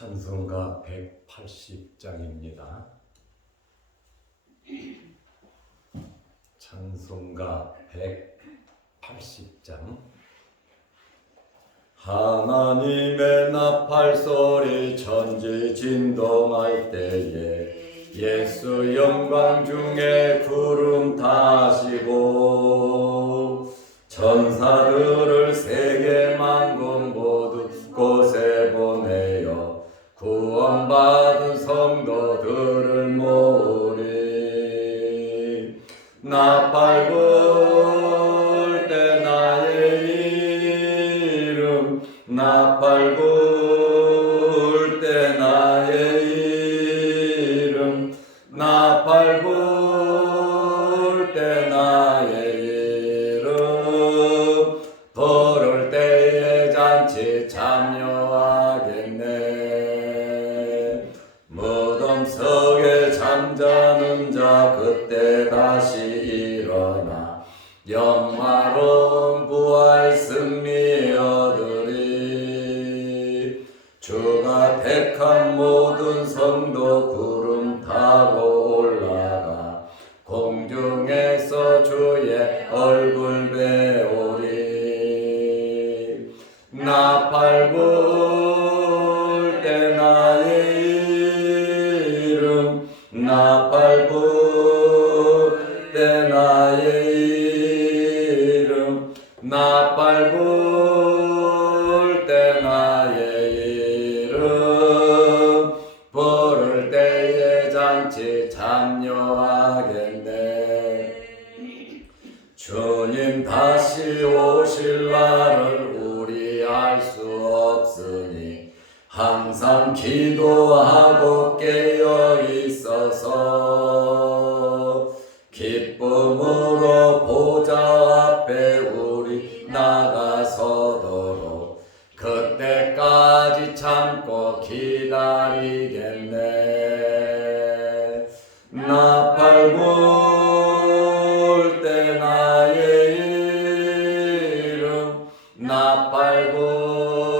찬송가 180장입니다. 찬송가 180장 하나님의 나팔 소리 천지 진동할 때에 예수 영광 중에 구름 타시고 날을 우리 알 수 없으니 항상 기도하고 깨어 있어서 기쁨으로 보좌 앞에 우리 나가 나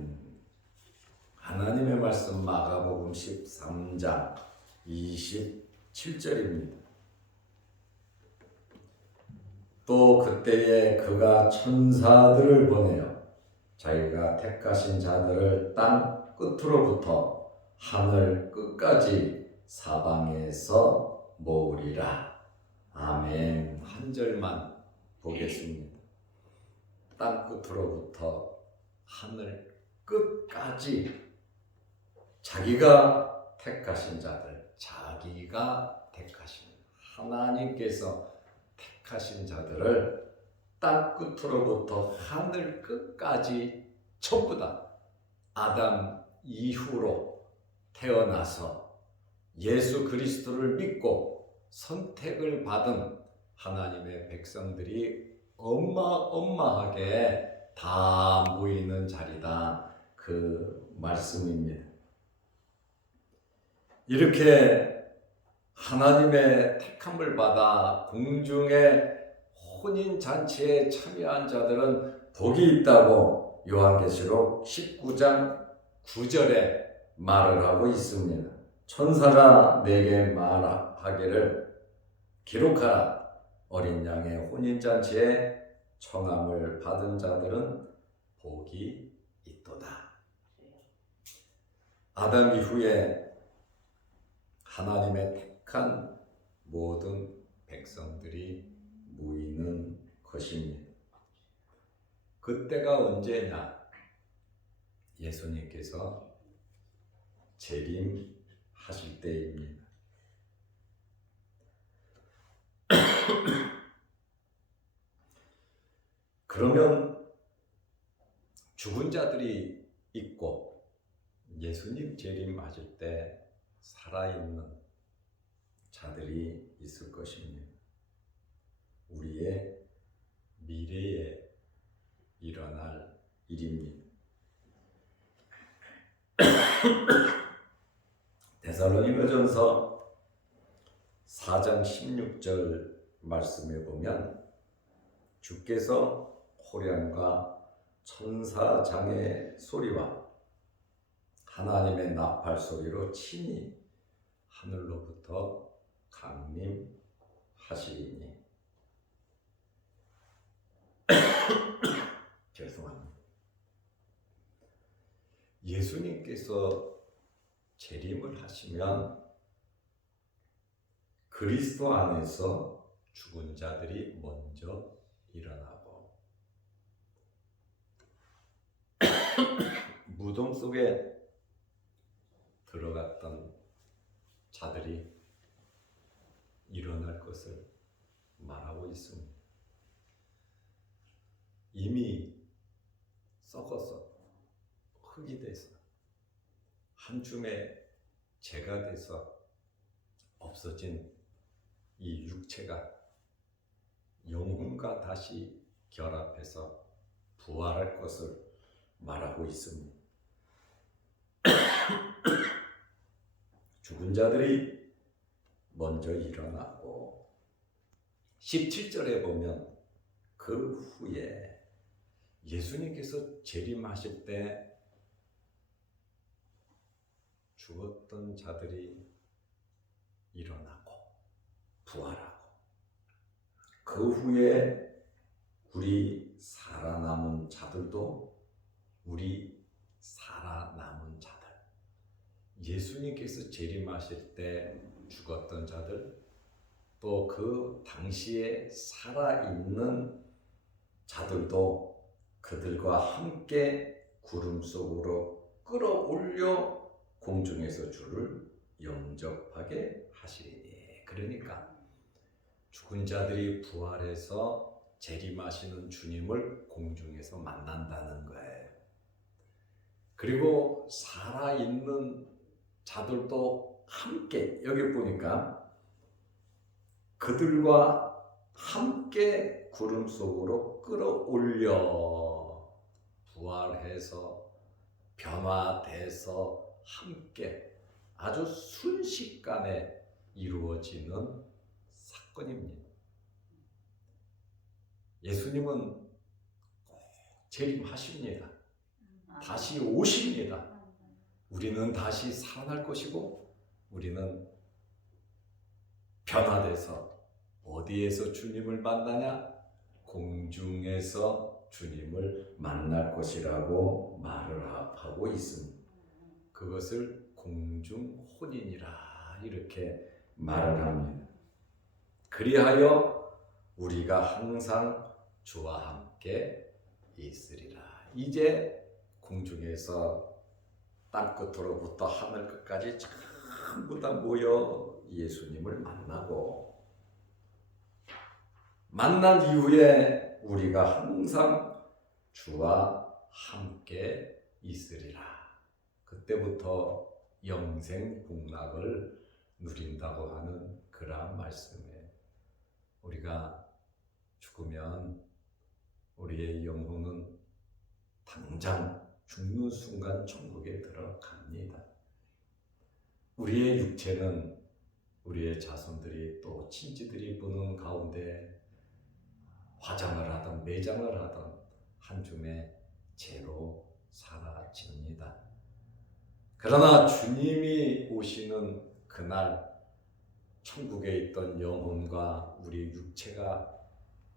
하나님의 말씀 마가복음 13장 27절입니다. 또 그때에 그가 천사들을 보내어 자기가 택하신 자들을 땅 끝으로부터 하늘 끝까지 사방에서 모으리라. 아멘. 한 절만 보겠습니다. 땅 끝으로부터 하늘 끝까지 자기가 택하신 자들, 자기가 택하신 하나님께서 택하신 자들을 땅 끝으로부터 하늘 끝까지 전부 다 아담 이후로 태어나서 예수 그리스도를 믿고 선택을 받은 하나님의 백성들이 어마어마하게 다 모이는 자리다. 그 말씀입니다. 이렇게 하나님의 택함을 받아 공중의 혼인 잔치에 참여한 자들은 복이 있다고 요한계시록 19장 9절에 말을 하고 있습니다. 천사가 내게 말하기를 기록하라 어린 양의 혼인 잔치에 청함을 받은 자들은 복이 있도다. 아담 이후에 하나님의 택한 모든 백성들이 모이는 것입니다. 그때가 언제냐? 예수님께서 재림하실 때입니다. 그러면 죽은 자들이 있고 예수님 재림하실 때 살아있는 자들이 있을 것입니다. 우리의 미래에 일어날 일입니다. 데살로니가전서 4장 16절 말씀에 보면 주께서 호련과 천사장의 소리와 하나님의 나팔 소리로 친히 하늘로부터 강림하시니 죄송합니다. 예수님께서 재림을 하시면 그리스도 안에서 죽은 자들이 먼저 일어나고 무덤 속에 들어갔던 자들이 일어날 것을 말하고 있습니다. 이미 썩어서 흙이 돼서 한 줌의 재가 돼서 없어진 이 육체가 영혼과 다시 결합해서 부활할 것을 말하고 있습니다. 죽은 자들이 먼저 일어나고 17절에 보면 그 후에 예수님께서 재림하실 때 죽었던 자들이 일어나고 부활하고 그 후에 우리 살아남은 자들도 우리 살아남은 자들 예수님께서 재림하실 때 죽었던 자들 또 그 당시에 살아있는 자들도 그들과 함께 구름 속으로 끌어올려 공중에서 주를 영접하게 하시리니 그러니까 죽은 자들이 부활해서 재림하시는 주님을 공중에서 만난다는 거예요. 그리고 살아있는 자들도 함께 여기 보니까 그들과 함께 구름 속으로 끌어올려 부활해서 변화돼서 함께 아주 순식간에 이루어지는 사건입니다. 예수님은 꼭 재림하십니다. 다시 오십니다. 우리는 다시 살아날 것이고 우리는 변화돼서 어디에서 주님을 만나냐? 공중에서 주님을 만날 것이라고 말을 하고 있습니다. 그것을 공중 혼인이라 이렇게 말을 합니다. 그리하여 우리가 항상 주와 함께 있으리라. 이제 공중에서 땅 끝으로부터 하늘 끝까지 전부 다 모여 예수님을 만나고 만난 이후에 우리가 항상 주와 함께 있으리라. 그때부터 영생 복락을 누린다고 하는 그러한 말씀에 우리가 죽으면 우리의 영혼은 당장 죽는 순간 천국에 들어갑니다. 우리의 육체는 우리의 자손들이 또 친지들이 보는 가운데 화장을 하던 매장을 하던 한 줌의 죄로 사라집니다. 그러나 주님이 오시는 그날 천국에 있던 영혼과 우리 육체가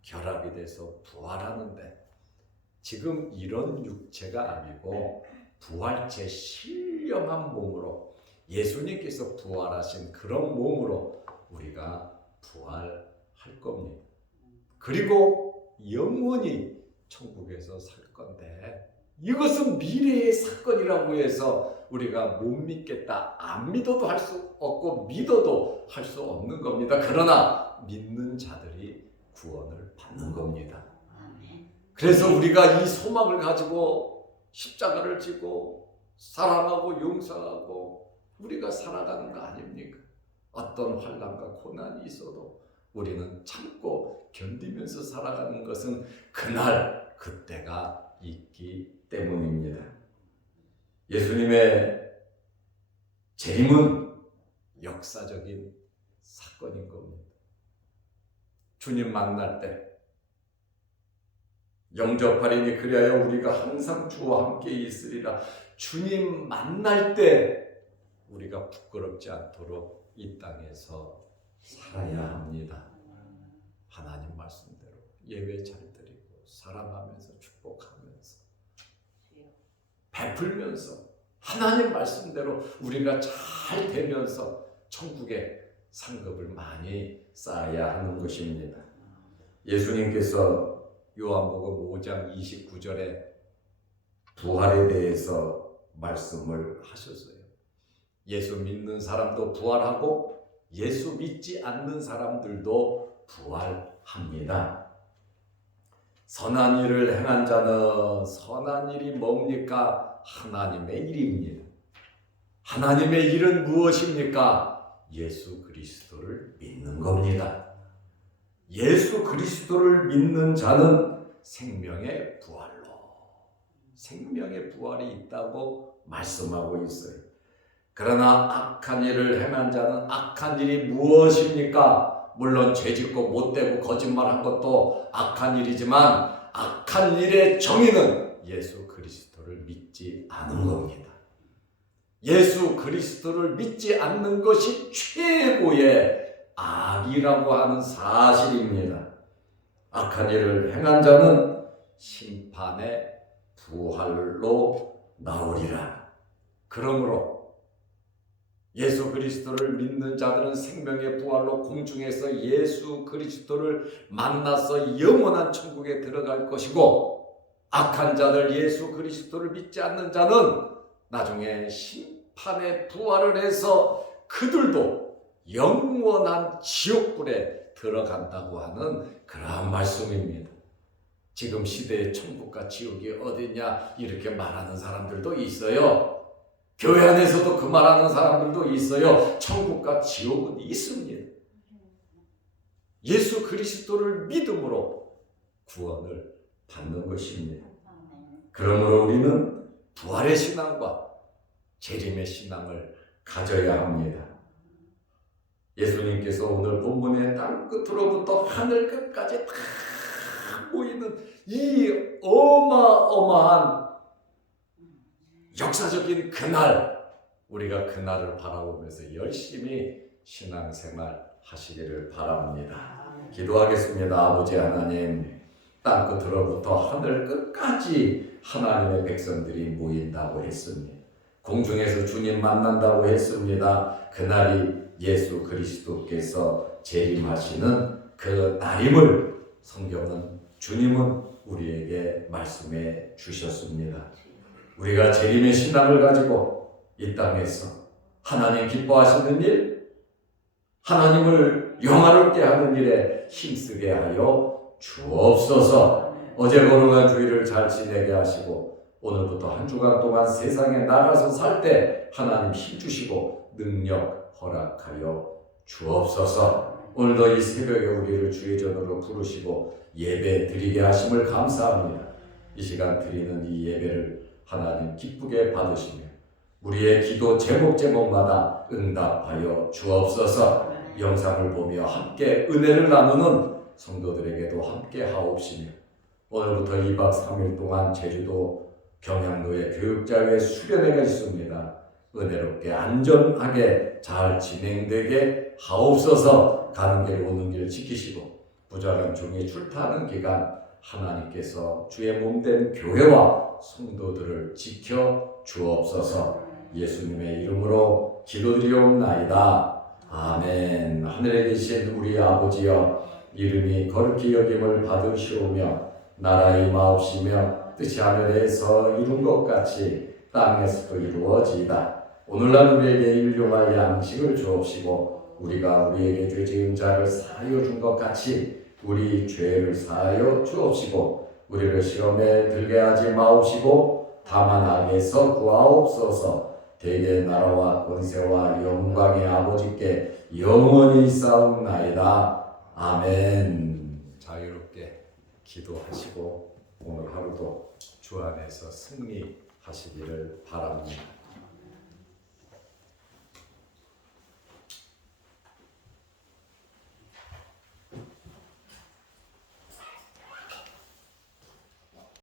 결합이 돼서 부활하는데 지금 이런 육체가 아니고 부활체 신령한 몸으로 예수님께서 부활하신 그런 몸으로 우리가 부활할 겁니다. 그리고 영원히 천국에서 살 건데 이것은 미래의 사건이라고 해서 우리가 못 믿겠다. 안 믿어도 할 수 없고 믿어도 할 수 없는 겁니다. 그러나 믿는 자들이 구원을 받는 겁니다. 그래서 우리가 이 소망을 가지고 십자가를 지고 사랑하고 용서하고 우리가 살아가는 거 아닙니까? 어떤 환란과 고난이 있어도 우리는 참고 견디면서 살아가는 것은 그날 그때가 있기 때문입니다. 예수님의 재림은 역사적인 사건인 겁니다. 주님 만날 때 영접하리니 그리하여 우리가 항상 주와 함께 있으리라. 주님 만날 때 우리가 부끄럽지 않도록 이 땅에서 살아야 합니다. 하나님 말씀대로 예배 잘 드리고 사랑하면서 축복하면서 베풀면서 하나님 말씀대로 우리가 잘 되면서 천국의 상급을 많이 쌓아야 하는 것입니다. 예수님께서 요한복음 5장 29절에 부활에 대해서 말씀을 하셨어요. 예수 믿는 사람도 부활하고 예수 믿지 않는 사람들도 부활합니다. 선한 일을 행한 자는 선한 일이 뭡니까? 하나님의 일입니다. 하나님의 일은 무엇입니까? 예수 그리스도를 믿는 겁니다. 예수 그리스도를 믿는 자는 생명의 부활로 생명의 부활이 있다고 말씀하고 있어요. 그러나 악한 일을 행한 자는 악한 일이 무엇입니까? 물론 죄짓고 못되고 거짓말한 것도 악한 일이지만 악한 일의 정의는 예수 그리스도를 믿지 않은 겁니다. 예수 그리스도를 믿지 않는 것이 최고의 악이라고 하는 사실입니다. 악한 일을 행한 자는 심판의 부활로 나오리라. 그러므로 예수 그리스도를 믿는 자들은 생명의 부활로 공중에서 예수 그리스도를 만나서 영원한 천국에 들어갈 것이고 악한 자들 예수 그리스도를 믿지 않는 자는 나중에 심판의 부활을 해서 그들도 영 원한 지옥불에 들어간다고 하는 그러한 말씀입니다. 지금 시대의 천국과 지옥이 어디냐 이렇게 말하는 사람들도 있어요. 교회 안에서도 그 말하는 사람들도 있어요. 천국과 지옥은 있습니다. 예수 그리스도를 믿음으로 구원을 받는 것입니다. 그러므로 우리는 부활의 신앙과 재림의 신앙을 가져야 합니다. 예수님께서 오늘 본문의 땅 끝으로부터 하늘 끝까지 다 보이는 이 어마어마한 역사적인 그날 우리가 그날을 바라보면서 열심히 신앙생활 하시기를 바랍니다. 기도하겠습니다. 아버지 하나님, 땅 끝으로부터 하늘 끝까지 하나님의 백성들이 모인다고 했습니다. 공중에서 주님 만난다고 했습니다. 그날이 예수 그리스도께서 재림하시는 그 날임을 성경은 주님은 우리에게 말씀해 주셨습니다. 우리가 재림의 신앙을 가지고 이 땅에서 하나님 기뻐하시는 일, 하나님을 영화롭게 하는 일에 힘쓰게 하여 주옵소서. 어제 걸어간 주일을 잘 지내게 하시고 오늘부터 한 주간 동안 세상에 나가서 살 때 하나님 힘 주시고 능력 허락하여 주옵소서. 오늘도 이 새벽에 우리를 주의 전으로 부르시고 예배 드리게 하심을 감사합니다. 이 시간 드리는 이 예배를 하나님 기쁘게 받으시며 우리의 기도 제목 제목마다 응답하여 주옵소서. 영상을 보며 함께 은혜를 나누는 성도들에게도 함께 하옵시며 오늘부터 2박 3일 동안 제주도 경양로의 교육자회 수련회가 있습니다. 은혜롭게 안전하게 잘 진행되게 하옵소서 가는 길 오는 길 지키시고 부자란 종이 출타하는 기간 하나님께서 주의 몸된 교회와 성도들을 지켜 주옵소서 예수님의 이름으로 기도드리옵나이다. 아멘. 하늘에 계신 우리 아버지여 이름이 거룩히 여김을 받으시오며 나라의 마옵시며 뜻이 하늘에서 이룬 것 같이 땅에서도 이루어지이다. 오늘날 우리에게 일용할 양식을 주옵시고 우리가 우리에게 죄 지은 자를 사하여 준 것 같이 우리 죄를 사하여 주옵시고 우리를 시험에 들게 하지 마옵시고 다만 악에서 구하옵소서 대개 나라와 권세와 영광의 아버지께 영원히 싸움나이다. 아멘. 자유롭게 기도하시고 오늘 하루도 주 안에서 승리하시기를 바랍니다.